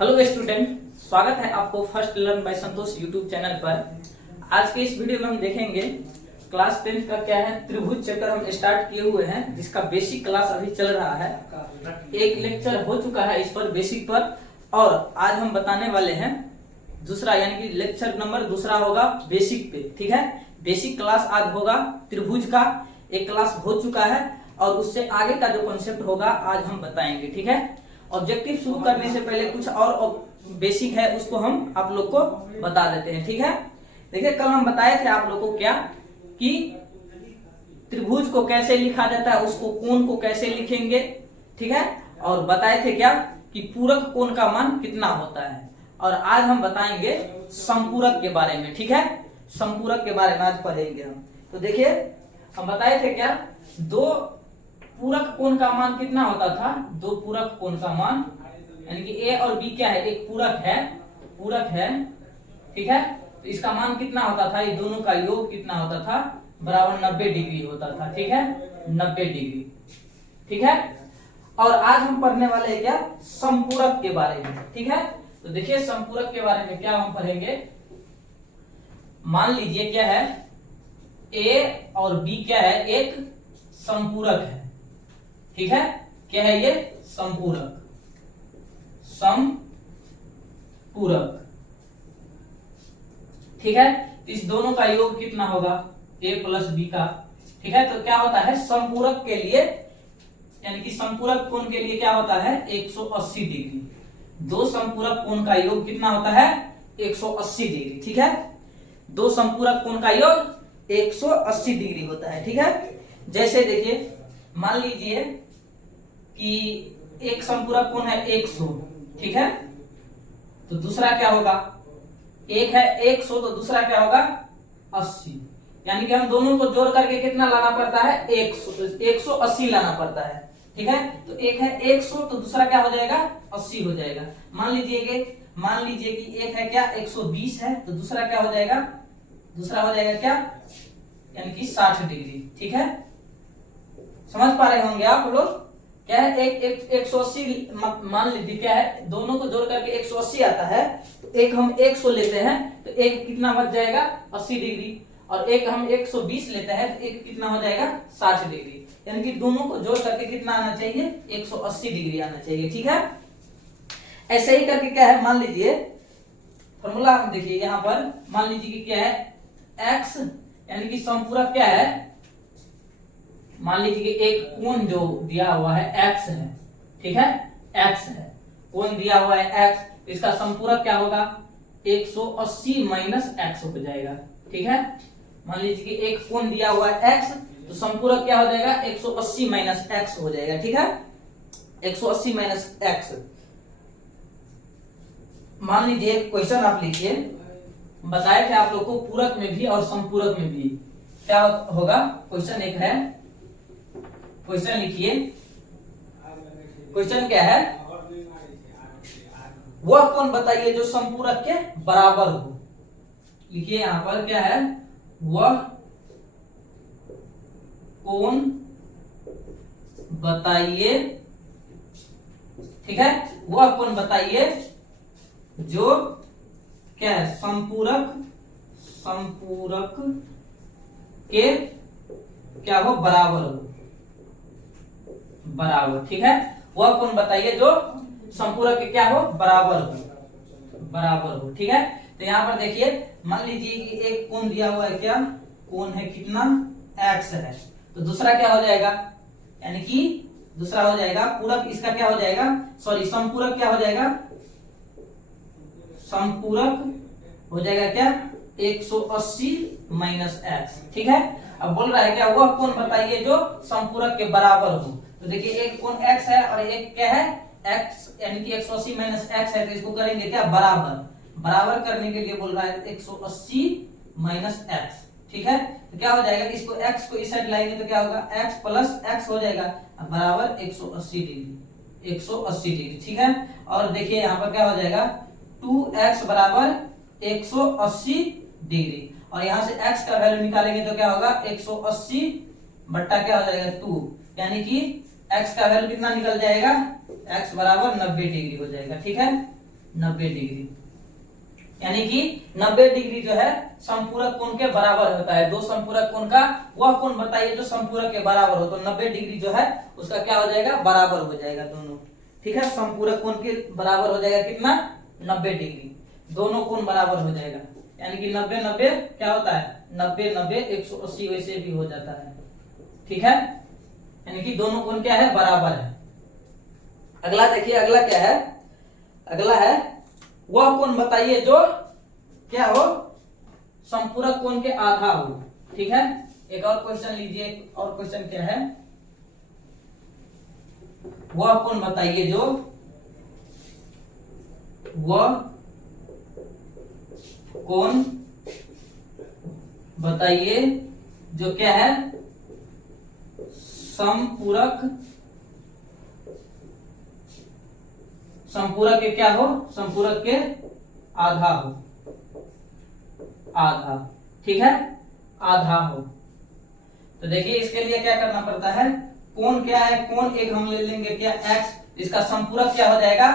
Hello student, स्वागत है आपको first learn by Santosh YouTube channel पर। आज के इस वीडियो में हम देखेंगे क्लास 10 का क्या है त्रिभुज चैप्टर हम स्टार्ट किए हुए हैं, जिसका बेसिक क्लास अभी चल रहा है। एक लेक्चर हो चुका है इस पर बेसिक पर, और आज हम बताने वाले हैं दूसरा, यानी कि लेक्चर नंबर दूसरा होगा बेसिक पे। ठीक है, बेसिक क्लास आज होगा त्रिभुज का, एक क्लास हो चुका है और उससे आगे का जो कॉन्सेप्ट होगा आज हम बताएंगे। ठीक है, ऑब्जेक्टिव शुरू करने से पहले कुछ और बेसिक है उसको हम आप लोग को बता देते हैं। ठीक है, देखिए कल हम बताए थे आप लोग को क्या कि त्रिभुज को कैसे लिखा जाता है, उसको कोण को कैसे लिखेंगे। ठीक है, और बताए थे क्या कि पूरक कोण का मान कितना होता है, और आज हम बताएंगे संपूरक के बारे में। ठीक है, संपूरक के बारे में आज पढ़ेंगे हम। तो देखिए हम बताए थे क्या, दो पूरक कोण का मान कितना होता था, दो पूरक कोण का मान, यानी कि ए और बी क्या है, एक पूरक है। ठीक है, तो इसका मान कितना होता था, ये दोनों का योग कितना होता था, बराबर 90 डिग्री होता था। ठीक है, 90 डिग्री। ठीक है, और आज हम पढ़ने वाले हैं क्या, संपूरक के बारे में। ठीक है, तो देखिए संपूरक के बारे में क्या हम पढ़ेंगे। मान लीजिए क्या है, ए और बी क्या है, एक संपूरक है। ठीक है, क्या है ये, संपूरक। ठीक है, इस दोनों का योग कितना होगा, ए प्लस बी का। ठीक है, तो क्या होता है संपूरक के लिए, यानी कि संपूरक कोण के लिए क्या होता है 180 डिग्री। दो संपूरक कोण का योग कितना होता है 180 डिग्री। ठीक है, दो संपूरक कोण का योग 180 डिग्री होता है। ठीक है, जैसे देखिए मान लीजिए कि एक संपूरक कोण है 100। ठीक है, तो दूसरा क्या होगा, एक है 100 तो दूसरा क्या होगा 80, यानी कि हम दोनों को जोड़ करके कितना लाना पड़ता है 180 लाना पड़ता है। ठीक है, तो एक है 100 तो दूसरा क्या हो जाएगा 80 हो जाएगा। मान लीजिए कि एक है क्या 120 है, तो दूसरा क्या हो जाएगा, दूसरा हो जाएगा क्या, यानी कि 60 डिग्री। ठीक है, समझ पा रहे होंगे आप लोग। क्या है, एक 180 मान लीजिए क्या है, दोनों को जोड़ करके 180 आता है, तो एक हम 100 लेते हैं तो एक कितना बच जाएगा 80 डिग्री, और एक हम 120 लेते हैं तो एक कितना हो जाएगा 60 डिग्री, यानी कि दोनों को जोड़ करके कितना आना चाहिए 180 डिग्री आना चाहिए। ठीक है, ऐसे ही करके क्या है, मान लीजिए फॉर्मूला हम देखिए यहाँ पर, मान लीजिए कि क्या है x, यानी कि संपूरक क्या है, मान लीजिए कि एक कोण जो दिया हुआ है x है। ठीक है, x है, कोण दिया हुआ है x, इसका संपूरक क्या होगा 180 माइनस x हो जाएगा। ठीक है, मान लीजिए कि एक कोण दिया हुआ है x, तो संपूरक क्या हो जाएगा 180 माइनस x हो जाएगा। ठीक है, 180 माइनस x। मान लीजिए क्वेश्चन आप लिखिए, बताए थे आप लोग को पूरक में भी और संपूरक में भी क्या होगा। क्वेश्चन एक है, क्वेश्चन लिखिए, क्वेश्चन क्या है, वह कोण बताइए जो संपूरक के बराबर हो। लिखिए यहां पर क्या है, वह कोण बताइए। ठीक है, वह कोण बताइए जो क्या है संपूरक के क्या हो बराबर। ठीक है, वह कोण बताइए जो संपूरक के क्या हो बराबर हो। ठीक है, तो यहाँ पर देखिए मान लीजिए कि एक कोण दिया हुआ है, क्या कोण है कितना x है, तो दूसरा क्या हो जाएगा, यानी कि दूसरा हो जाएगा पूरक, इसका क्या हो जाएगा, सॉरी संपूरक क्या हो जाएगा, संपूरक हो जाएगा क्या 180 माइनस x। ठीक है, अब बोल रहा है क्या, वह कोण बताइए जो संपूरक के बराबर हो। तो देखिए एक कोण x है और एक क्या है x, यानी कि 180 माइनस x है, तो इसको करेंगे क्या बराबर करने के लिए बोल रहा है 180 माइनस x। ठीक है, तो क्या हो जाएगा, इसको x को इस साइड लाएंगे तो क्या होगा x प्लस x हो जाएगा बराबर 180 डिग्री। ठीक है, और देखिए यहाँ पर क्या हो जाएगा 2x बराबर 180 डिग्री, और यहाँ से x का वैल्यू निकालेंगे तो क्या होगा 180 बट्टा क्या हो जाएगा 2, यानी कि x का वैल्यू कितना निकल जाएगा, x बराबर 90 डिग्री हो जाएगा। ठीक है, 90 डिग्री, यानी कि 90 डिग्री जो है संपूरक कोण के बराबर होता है। दो संपूरक कोण का वह कोण बताइए जो संपूरक के बराबर हो, तो 90 डिग्री जो है उसका क्या हो जाएगा, बराबर हो जाएगा दोनों। ठीक है, संपूरक कोण के बराबर हो जाएगा कितना, 90 डिग्री, दोनों कोण बराबर हो जाएगा, यानी कि 90 90 क्या होता है, 90 90 180 वैसे भी हो जाता है। ठीक है, यानी कि दोनों कोण क्या है, बराबर है। अगला देखिए, अगला क्या है, अगला है वह कोण बताइए जो क्या हो, संपूरक कोण के आधा हो। ठीक है, एक और क्वेश्चन लीजिए, एक और क्वेश्चन क्या है, वह कोण बताइए जो, वह कोण बताइए जो क्या है, संपूरक, संपूरक के क्या हो, संपूरक के आधा हो, आधा। ठीक है, आधा हो। तो देखिए इसके लिए क्या करना पड़ता है, कोण क्या है, कोण एक हम ले लेंगे क्या, x, इसका संपूरक क्या हो जाएगा,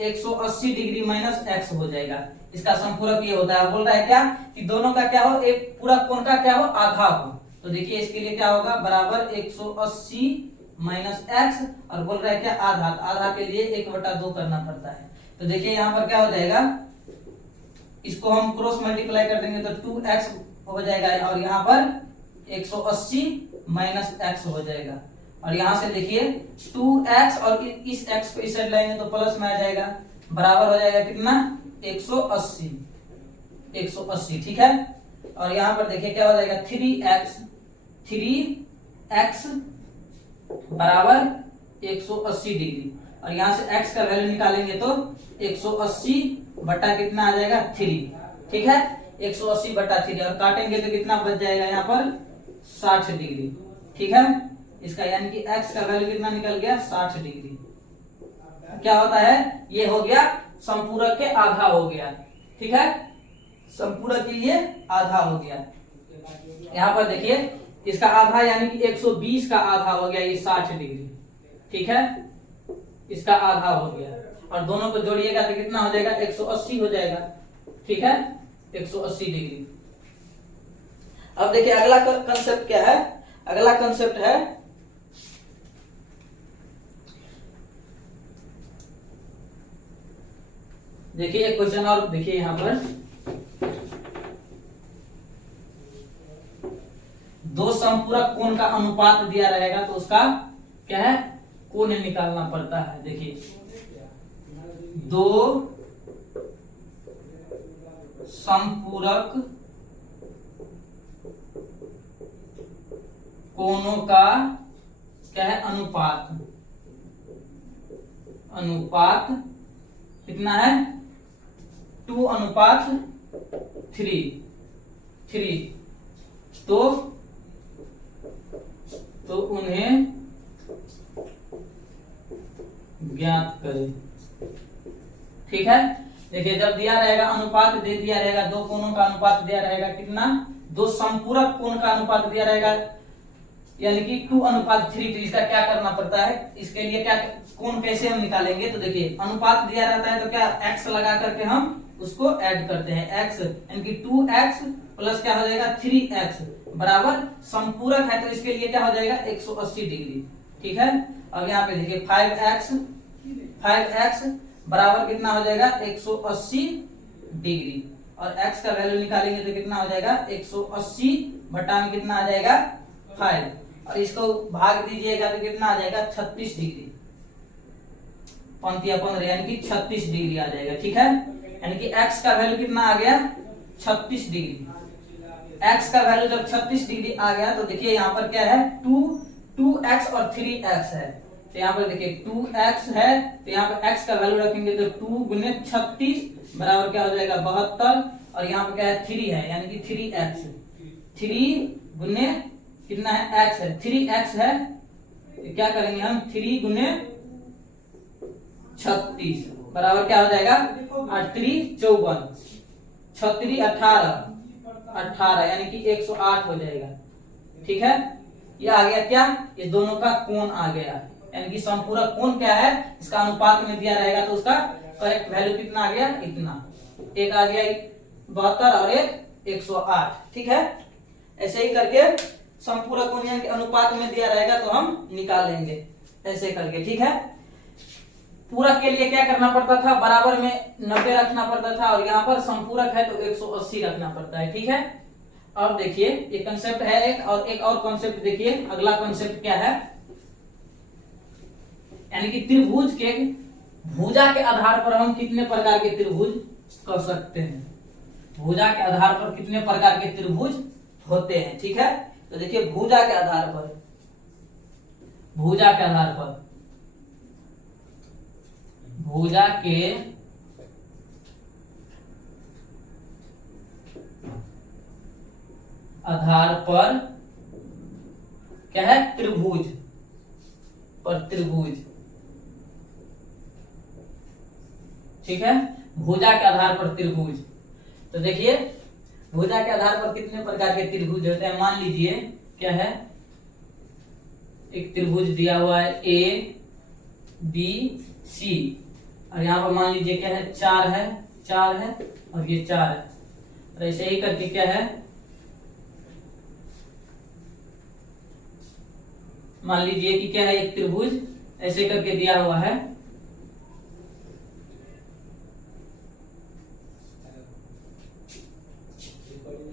180 डिग्री माइनस x हो जाएगा। इसका संपूरक ये होता है, बोल रहा है क्या कि दोनों का क्या हो, एक पूरा कोण का क्या हो, आधा हो। तो देखिए इसके लिए क्या होगा, बराबर 180 माइनस x, और बोल रहा है क्या, आधा, आधा के लिए 1/2 करना पड़ता है। तो देखिए यहाँ पर क्या हो जाएगा, इसको हम क्रॉस मल्टीप्लाई कर देंगे तो 2x हो जाएगा, और यहाँ पर 180 माइनस x हो जाएगा, और यहाँ से देखिए 2x और इस x को इस साइड लाएंगे तो प्लस में आ जाएगा, बराबर हो जाएगा कितना, 180, 180। ठीक है, और यहाँ पर देखिए क्या हो जाएगा, 3x बराबर 180 डिग्री, और यहाँ से x का वैल्यू निकालेंगे तो 180 बटा कितना आ जाएगा, 3। ठीक है, 180 बटा 3, और काटेंगे तो कितना बच जाएगा यहाँ पर, 60 डिग्री। ठीक है, इसका यानी कि x का वैल्यू कितना निकल गया, 60 डिग्री। क्या होता है, ये हो गया संपूरक के आधा हो गया। ठीक है, संपूरक के लिए आधा हो गया। यहाँ पर देखिए इसका आधा यानी कि 120 का आधा हो गया, ये 60 डिग्री। ठीक है, इसका आधा हो गया, और दोनों को जोड़िएगा तो कितना हो जाएगा, 180 हो जाएगा। ठीक है, 180 डिग्री। अब देखिए अगला कंसेप्ट क्या है, अगला कंसेप्ट है, देखिए एक क्वेश्चन और देखिए यहां पर, दो संपूरक कोण का अनुपात दिया रहेगा तो उसका क्या है, कोण निकालना पड़ता है। देखिए दो संपूरक कोणों का क्या है, अनुपात, अनुपात कितना है, 2:3 तो उन्हें ज्ञात करें। ठीक है, देखिए जब दिया रहेगा, अनुपात दे दिया रहेगा, दो कोणों का अनुपात दिया रहेगा कितना, दो संपूरक कोण का अनुपात दिया रहेगा यानी कि 2:3, तो इसका क्या करना पड़ता है, इसके लिए क्या, कोण कैसे हम निकालेंगे, तो देखिए अनुपात दिया रहता है तो क्या, x लगा करके हम उसको ऐड करते हैं, x यानी कि 2x प्लस क्या हो जाएगा, 3x बराबर संपूरक है तो इसके लिए क्या हो जाएगा, 180 डिग्री। ठीक है, अब यहाँ पे देखिए 5x बराबर कितना हो जाएगा, 180 डिग्री, और x का वैल्यू निकालेंगे तो कितना हो जाएगा, 180 बटा में कितना आ जाएगा, 5, और इसको भाग दीजिएगा तो कितना आ जाएगा, 36 डिग्री, 15 यानी कि 36 डिग्री आ जाएगा। ठीक है, यानी कि x का वैल्यू कितना आ गया, 36 डिग्री। x का वैल्यू जब 36 डिग्री आ गया तो देखिए यहाँ पर क्या है, 2x और 3x है, तो यहाँ पर देखिए 2x है तो यहाँ पर x का वैल्यू रखेंगे तो 2 गुने 36 बराबर क्या हो जाएगा, 72, और यहाँ पर क्या है, 3 है यानी कि 3x, 3 गुने कितना है, x है, 3x है, तो क्या करेंगे हम, 3 गुने 36 बराबर क्या हो जाएगा, 8 3 54, 36 18 यानी कि 108 हो जाएगा। ठीक है, ये आ गया क्या, ये दोनों का कोण आ गया, यानी कि संपूरक कोण क्या है, इसका अनुपात में दिया रहेगा तो उसका करेक्ट वैल्यू कितना आ गया, इतना। एक आ गया 72 और एक 108, ठीक है। ऐसे ही करके संपूरक गुणन के अनुपात में दिया रहेगा तो हम निकाल लेंगे ऐसे करके, ठीक है। पूरक के लिए क्या करना पड़ता था, बराबर में 90 रखना पड़ता था, और यहाँ पर संपूरक है तो 180 रखना पड़ता है, ठीक है। अब देखिए ये कंसेप्ट है एक और कंसेप्ट देखिए, अगला कंसेप्ट क्या है, यानी कि त्रिभुज के भुजा के आधार पर हम कितने प्रकार के त्रिभुज कर सकते हैं। भुजा के आधार पर कितने प्रकार के त्रिभुज होते हैं, ठीक है। तो देखिए भुजा के आधार पर, भुजा के आधार पर, भुजा के आधार पर क्या है, त्रिभुज पर त्रिभुज, ठीक है। भुजा के आधार पर त्रिभुज, तो देखिए भुजा के आधार पर कितने प्रकार के त्रिभुज होते हैं। मान लीजिए क्या है, एक त्रिभुज दिया हुआ है ए बी सी, और यहाँ पर मान लीजिए क्या है, 4 है, 4 है और ये 4 है, और ऐसे ही करके क्या है, मान लीजिए कि क्या है, एक त्रिभुज ऐसे करके दिया हुआ है,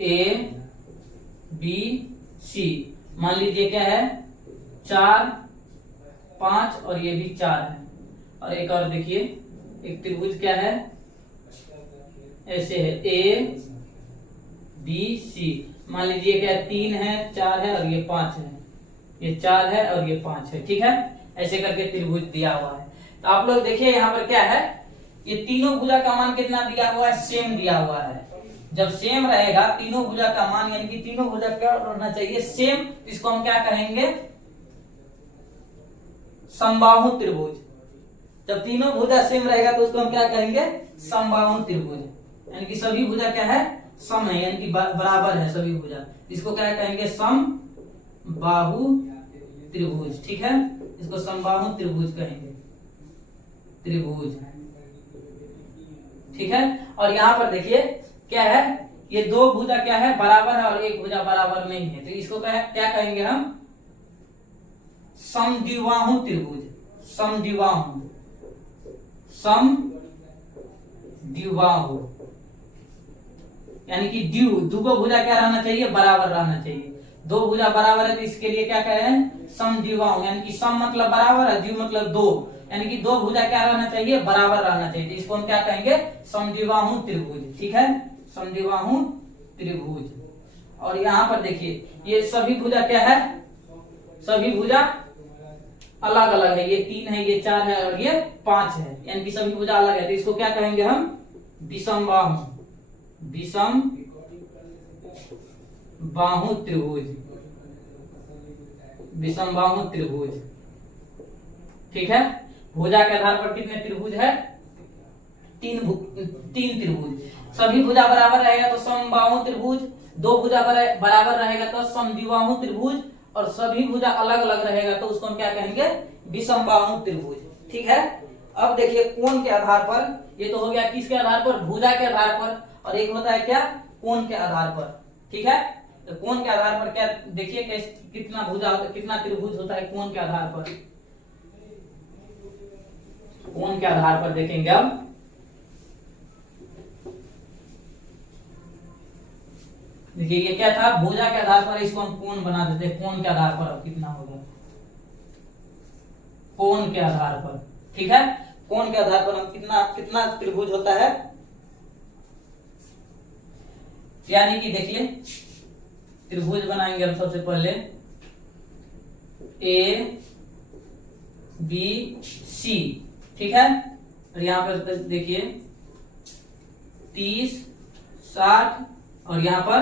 ए बी सी। मान लीजिए क्या है, 4 5 और ये भी 4 है। और एक और देखिए, एक त्रिभुज क्या है, ऐसे है ए बी सी। मान लीजिए क्या है, 3 है, 4 है और ये 5 है, ये 4 है और ये 5 है, ठीक है। ऐसे करके त्रिभुज दिया हुआ है। तो आप लोग देखिए यहाँ पर क्या है, ये तीनों भुजा का मान कितना दिया हुआ है, सेम दिया हुआ है। जब सेम रहेगा तीनों भुजा का मान, यानी कि तीनों भुजा क्या रहना चाहिए, सेम, इसको हम क्या कहेंगे, समबाहु त्रिभुज। जब तीनों भुजा सेम रहेगा तो उसको हम क्या कहेंगे, समबाहु त्रिभुज, यानी कि सभी भुजा क्या है, सम है, यानी कि बराबर है सभी भुजा, इसको क्या कहेंगे, समबाहु त्रिभुज, ठीक है। इसको समबाहु त्रिभुज कहेंगे, त्रिभुज, ठीक है। और यहाँ पर देखिए क्या है, ये दो भुजा क्या है, बराबर है, और एक भुजा बराबर नहीं है, तो इसको क्या कहेंगे हम, समद्विबाहु त्रिभुज, समद्विबाहु, समद्विबाहु, यानी कि दुगो भुजा क्या रहना चाहिए, बराबर रहना चाहिए। दो भुजा बराबर है तो इसके लिए क्या कहें, समद्विबाहु, यानी कि सम मतलब बराबर है, द्वि मतलब दो, यानी कि दो भुजा क्या रहना चाहिए, बराबर रहना चाहिए, तो इसको हम क्या कहेंगे, समद्विबाहु त्रिभुज, ठीक है, समद्विबाहु त्रिभुज। और यहाँ पर देखिए ये सभी भुजा क्या है, सभी भुजा अलग अलग है, ये 3 है, ये 4 है और ये 5 है, यानी कि सभी भुजा अलग है, तो इसको क्या कहेंगे हम, विषमबाहु, विषमबाहु त्रिभुज, विषमबाहु त्रिभुज, ठीक है। भुजा के आधार पर कितने त्रिभुज है, तीन त्रिभुज। सभी भुजा बराबर रहेगा तो समबाहु त्रिभुज, दो भुजा बराबर रहेगा तो समद्विबाहु त्रिभुज, और सभी भुजा अलग अलग रहेगा तो उसको हम क्या कहेंगे, विषमबाहु त्रिभुज, ठीक है। अब देखिए कोण के आधार पर, ये तो हो गया किसके आधार पर, भुजा के आधार पर, और एक होता है क्या, कोण के आधार पर, ठीक है। तो कोण के आधार पर क्या, देखिए कितना भुजा, कितना त्रिभुज होता है कोण के आधार पर। कोण के आधार पर देखेंगे अब, देखिए ये क्या था, भुजा के आधार पर, इसको हम कोण बना देते हैं, कोण के आधार पर अब कितना होगा, कोण के आधार पर, ठीक है। कोण के आधार पर हम कितना त्रिभुज होता है, यानी कि देखिए त्रिभुज बनाएंगे हम सबसे पहले, ए बी सी, ठीक है। और यहाँ पर देखिए 30 60 और यहाँ पर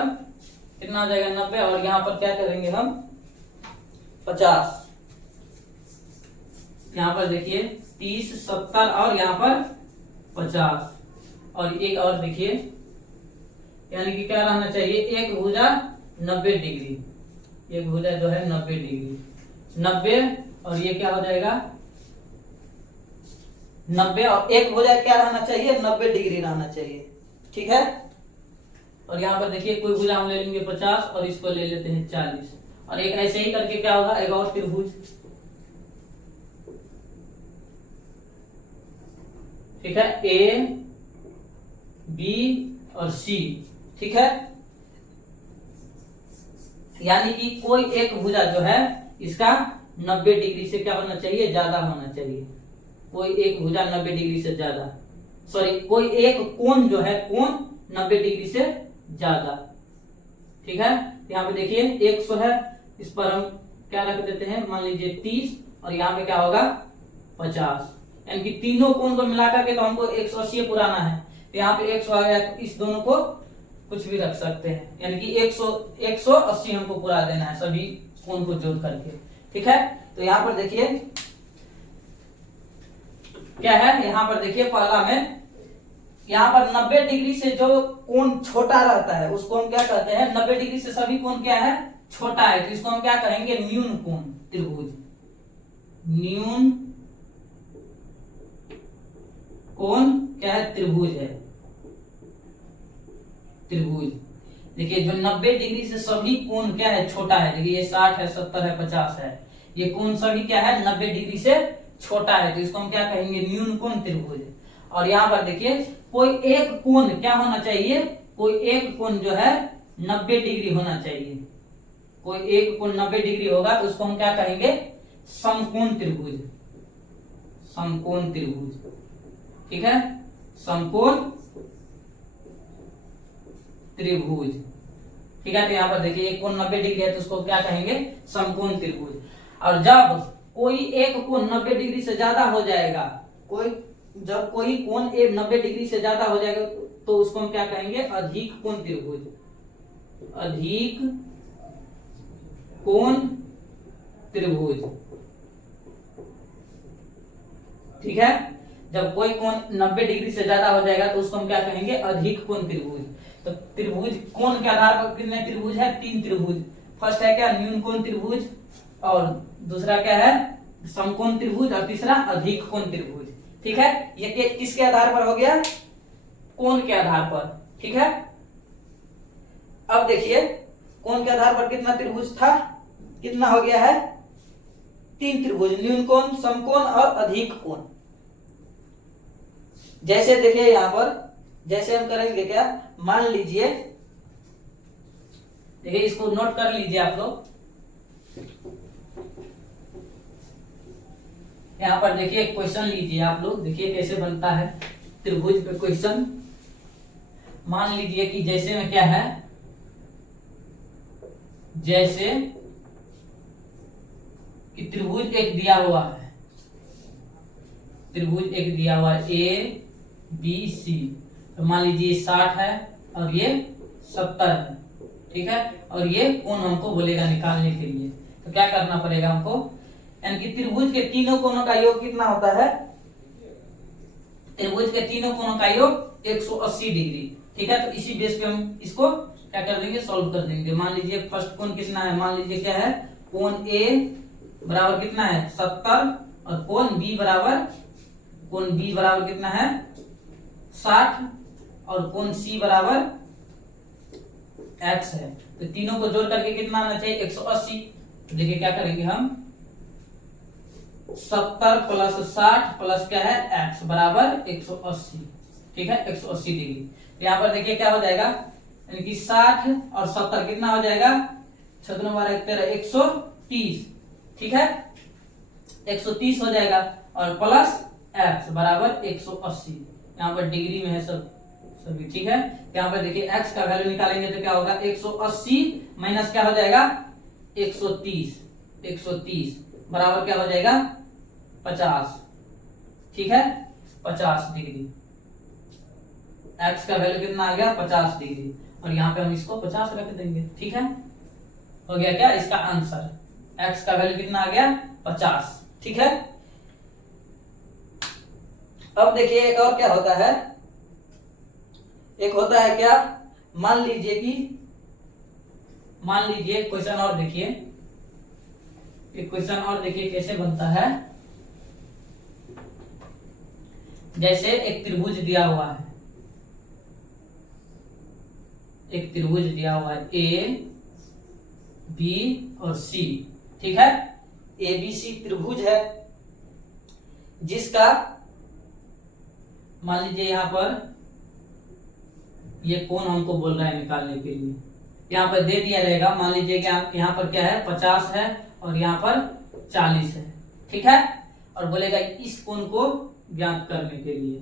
कितना हो जाएगा, 90, और यहाँ पर क्या करेंगे हम, 50। यहाँ पर देखिए 30 70 और यहाँ पर 50, और एक और देखिए, यानी कि क्या रहना चाहिए, एक भुजा 90 डिग्री, एक भुजा जो है 90 डिग्री, 90, और ये क्या हो जाएगा 90 और एक भुजा क्या रहना चाहिए, 90 डिग्री रहना चाहिए। ठीक है, और यहाँ पर देखिए कोई भुजा हम ले लेंगे 50 और इसको ले लेते हैं 40, और एक ऐसे ही करके क्या होगा, एक और त्रिभुज। ठीक है, ए बी और सी। ठीक है, यानी कि कोई एक भुजा जो है इसका 90 डिग्री से क्या होना चाहिए, ज्यादा होना चाहिए। कोई एक भुजा 90 डिग्री से ज्यादा, सॉरी कोई एक कोण जो है, कोण 90 डिग्री से ज्यादा। ठीक है, यहाँ पे देखिए 100 है, इस पर हम क्या रख देते हैं, मान लीजिए 30, और यहाँ पे क्या होगा 50, यानी कि तीनों कोण को मिलाकर के तो हमको 180 पुराना है, तो यहाँ पे 100 आ गया, तो इस दोनों को कुछ भी रख सकते हैं, यानी कि 180 हमको पूरा देना है सभी कोण को जोड़ करके। ठीक है, तो यहाँ पर देखिए क्या है, यहाँ पर देखिए पहला में यहाँ पर 90 डिग्री से जो कोण छोटा रहता है उसको हम क्या कहते हैं, 90 डिग्री से सभी कोण क्या है, छोटा है, तो इसको हम क्या कहेंगे, न्यून कोण त्रिभुज। न्यून कोण क्या है, त्रिभुज है, त्रिभुज। देखिए जो 90 डिग्री से सभी कोण क्या है, छोटा है, देखिए ये 60 है, 70 है, 50 है, ये कोण सभी क्या है, 90 डिग्री से छोटा है, तो इसको हम क्या कहेंगे, न्यून कोण त्रिभुज। और यहाँ पर देखिए कोई एक कोण क्या होना चाहिए, कोई एक कोण जो है 90 डिग्री होना चाहिए, कोई एक कोण 90 डिग्री होगा तो उसको हम क्या कहेंगे, समकोण त्रिभुज। समकोण त्रिभुज। ठीक है, समकोण त्रिभुज। ठीक है, तो यहाँ पर देखिए एक कोण 90 डिग्री है तो उसको क्या कहेंगे, समकोण त्रिभुज। और जब कोई एक कोण 90 डिग्री से ज्यादा हो जाएगा, जब कोई कोण 90 डिग्री से ज्यादा हो जाएगा तो उसको हम क्या कहेंगे, अधिक कोण त्रिभुज। अधिक कोण त्रिभुज। ठीक है, जब कोई कोण 90 डिग्री से ज्यादा हो जाएगा तो उसको हम क्या कहेंगे, अधिक कोण त्रिभुज। तो त्रिभुज कोण के आधार पर कितने त्रिभुज है, 3 त्रिभुज। फर्स्ट है क्या, न्यून कोण त्रिभुज, और दूसरा क्या है, समकोण त्रिभुज, और तीसरा अधिक कोण त्रिभुज। ठीक है, ये किसके आधार पर हो गया, कोण के आधार पर। ठीक है, अब देखिए कोण के आधार पर कितना त्रिभुज था, कितना हो गया है, 3 त्रिभुज, न्यून कोण, समकोण और अधिक कोण। जैसे देखिए यहां पर, जैसे हम करेंगे क्या, मान लीजिए, देखिए इसको नोट कर लीजिए आप लोग। यहाँ पर देखिए क्वेश्चन लीजिए आप लोग, देखिए कैसे बनता है त्रिभुज पे क्वेश्चन। मान लीजिए कि जैसे में क्या है, जैसे कि त्रिभुज एक दिया हुआ है, त्रिभुज एक दिया हुआ है ए बी सी, तो मान लीजिए 60 है और ये 70 है। ठीक है, और ये कोण हमको बोलेगा निकालने के लिए, तो क्या करना पड़ेगा हमको, यानी कि त्रिभुज के तीनों कोणों का योग कितना होता है, त्रिभुज के तीनों कोणों का योग 180 डिग्री। ठीक है, तो इसी बेस पे हम इसको क्या कर देंगे, सॉल्व कर देंगे। मान लीजिए फर्स्ट कोण कितना है, मान लीजिए क्या है, कोण ए बराबर कितना है, 70, और कोण बी बराबर कितना है, 60, और कोण सी बराबर x है। तो तीनों को जोड़ करके कितना आना चाहिए, 180। तो देखिए क्या करेंगे हम, 70 प्लस 60 प्लस क्या है, x बराबर 180। ठीक है, 180 डिग्री। तो यहाँ पर देखिए क्या हो जाएगा, यानी कि 60 और 70 कितना हो जाएगा, 6 12 13 130। ठीक है, 130 हो जाएगा, और प्लस x बराबर 180। यहाँ पर डिग्री में है सभी। ठीक है, यहाँ पर देखिए x का वैल्यू निकालेंगे तो क्या होगा, 180 माइनस क्या हो जाएगा, 130 बराबर क्या हो जाएगा, 50। ठीक है, 50 डिग्री। x का वैल्यू कितना आ गया, 50 डिग्री, और यहाँ पे हम इसको 50 रख देंगे। ठीक है, हो गया क्या इसका आंसर, x का वैल्यू कितना आ गया, 50। ठीक है, अब देखिए एक और क्या होता है, एक होता है क्या, मान लीजिए क्वेश्चन और देखिए, एक क्वेश्चन और देखिए कैसे बनता है। जैसे एक त्रिभुज दिया हुआ है, एक त्रिभुज दिया हुआ है ए बी और सी, ठीक है। ए बी सी त्रिभुज है जिसका मान लीजिए यहां पर ये कोण हमको बोल रहा है निकालने के लिए, यहाँ पर दे दिया रहेगा, मान लीजिए कि यहाँ पर क्या है 50 है और यहाँ पर 40 है, ठीक है। और बोलेगा इस कोण को ज्ञात करने के लिए,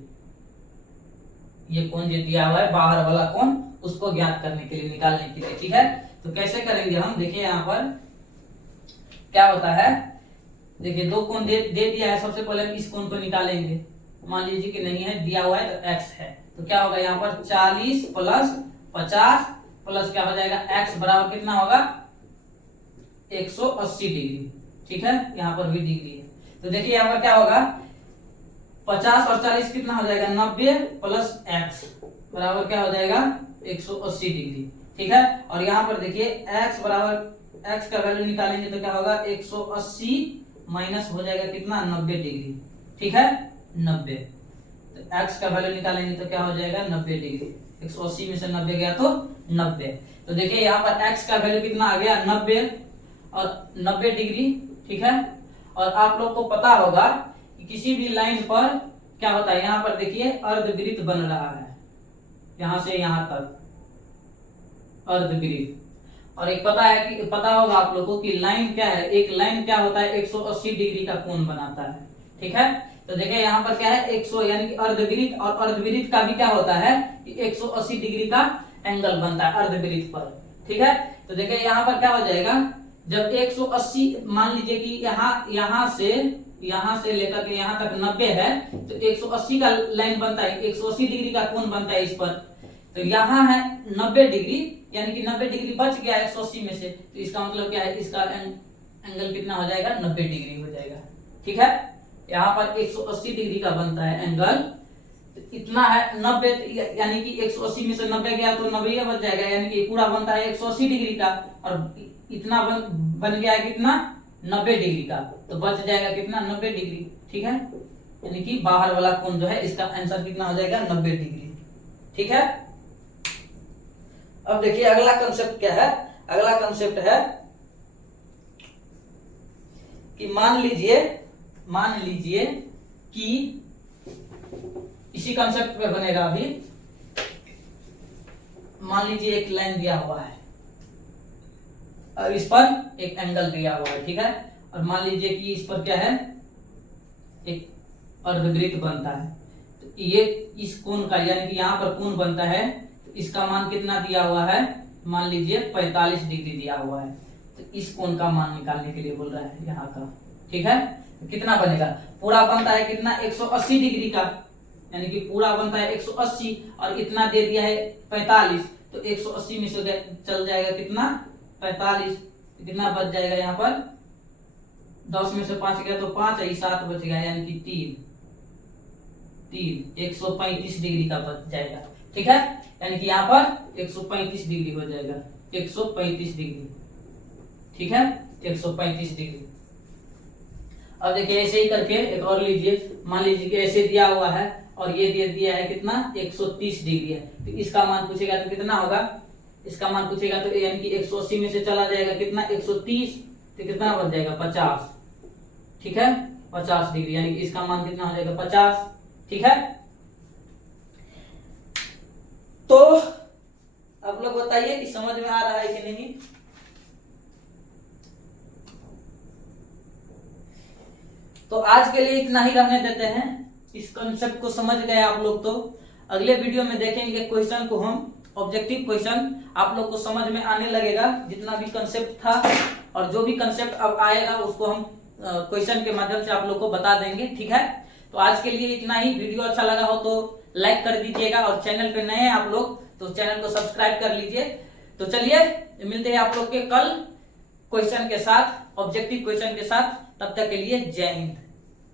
ये कोण जो दिया हुआ है बाहर वाला कोण, उसको ज्ञात करने के लिए, निकालने के लिए, ठीक है। तो कैसे करेंगे हम, देखिए यहाँ पर क्या होता है, देखिए दो कोण दे दिया है, सबसे पहले हम इस कोण को निकालेंगे, मान लीजिए कि नहीं है, दिया हुआ है तो x है, तो क्या होगा यहाँ पर 40 प्लस 50 प्लस क्या हो जाएगा x बराबर कितना होगा 180 डिग्री, ठीक है। यहाँ पर भी डिग्री है, तो देखिए यहाँ पर क्या होगा 50 और 40 कितना हो जाएगा 90 प्लस x बराबर क्या हो जाएगा 180 डिग्री, ठीक है। और यहाँ पर देखिए x बराबर x का वैल्यू निकालेंगे तो क्या होगा 180 माइनस हो जाएगा कितना 90 डिग्री, ठीक है 90। तो x का वैल्यू निकालेंगे तो क्या हो जाएगा 90 डिग्री, 180 में से 90 गया तो 90। तो देखिए यहाँ पर x का वैल्यू कितना आ गया 90 और 90 डिग्री, ठीक है। और आप लोग को पता होगा कि किसी भी लाइन पर क्या होता है, यहाँ पर देखिए अर्धवृत्त बन रहा है, यहाँ से यहाँ तक अर्धवृत्त। और एक पता है कि पता होगा आप लोगों को कि लाइन क्या है, एक लाइन क्या होता है 180 डिग्री का कोण बनाता है, ठीक है। तो देखिए यहाँ पर क्या है 100 यानी कि अर्धवृत्त, और अर्धवृत्त का भी क्या होता है कि 180 डिग्री का एंगल बनता है अर्धवृत्त पर, ठीक है। तो देखिए यहाँ पर क्या हो जाएगा, जब 180 मान लीजिए कि यहाँ से लेकर के यहाँ तक 90 है, तो 180 का लाइन बनता है, 180 डिग्री का कोण बनता है इस पर। तो यहाँ है 90 डिग्री, यानी कि 90 डिग्री बच गया 180 में से, तो इसका मतलब क्या है, इसका एंगल कितना हो जाएगा 90 डिग्री हो जाएगा, ठीक है। यहाँ पर 180 डिग्री का बनता है एंगल, तो इतना है 90, यानी कि 180 में से 90 गया तो 90 बच जाएगा, यानी कि पूरा बनता है 180 डिग्री का, और इतना बन गया है कितना 90 डिग्री का, तो बच जाएगा कितना 90 डिग्री, ठीक है। यानी कि बाहर वाला कोण जो है इसका आंसर कितना हो जाएगा 90 डिग्री, ठीक है। अब देखिए अगला कंसेप्ट क्या है, अगला कंसेप्ट है कि मान लीजिए कि इसी कंसेप्ट पे बनेगा अभी, मान लीजिए एक लाइन दिया हुआ है और इस पर एक एंगल दिया हुआ है, ठीक है। और मान लीजिए कि इस पर क्या है एक अर्धवृत्त बनता है, तो ये इस कोण का यानी कि यहाँ पर कोण बनता है, तो इसका मान कितना दिया हुआ है, मान लीजिए 45 डिग्री दिया हुआ है, तो इस कोण का मान निकालने के लिए बोल रहा है यहाँ का, ठीक है। तो कितना बनेगा, पूरा बनता है कितना 180 डिग्री का, यानी कि पूरा बनता है 180 और इतना दे दिया है 45, तो 180 में से चल जाएगा कितना 45, तो कितना बच जाएगा यहाँ पर 10 में से 5 गया तो 5 है, 7 बच गया, यानी कि 3 135 डिग्री का बच जाएगा, ठीक है। यानी कि यहाँ पर 135 डिग्री हो जाएगा, 135 डिग्री, ठीक है 135 डिग्री। अब देखिए ऐसे ही करके एक और लीजिए, मान लीजिए कि ऐसे दिया हुआ है और ये दे दिया है कितना 130 डिग्री है, तो इसका मान पूछेगा तो कितना होगा, इसका मान पूछेगा तो यानी कि 180 में से चला जाएगा कितना 130, तो कितना बन जाएगा 50, ठीक है 50 डिग्री, यानी कि इसका मान कितना हो जाएगा 50, ठीक है। तो आप लोग बताइए कि समझ में आ रहा है कि नहीं। तो आज के लिए इतना ही रहने देते हैं, इस कंसेप्ट को समझ गए आप लोग। तो अगले वीडियो में देखेंगे क्वेश्चन को हम, ऑब्जेक्टिव क्वेश्चन आप लोग को समझ में आने लगेगा, जितना भी कंसेप्ट था और जो भी कंसेप्ट अब आएगा उसको हम क्वेश्चन के माध्यम से आप लोग को बता देंगे, ठीक है। तो आज के लिए इतना ही, वीडियो अच्छा लगा हो तो लाइक कर दीजिएगा, और चैनल पे नए हैं आप लोग तो चैनल को सब्सक्राइब कर लीजिए। तो चलिए मिलते हैं आप लोग के कल क्वेश्चन के साथ, ऑब्जेक्टिव क्वेश्चन के साथ, तब तक के लिए जय हिंद।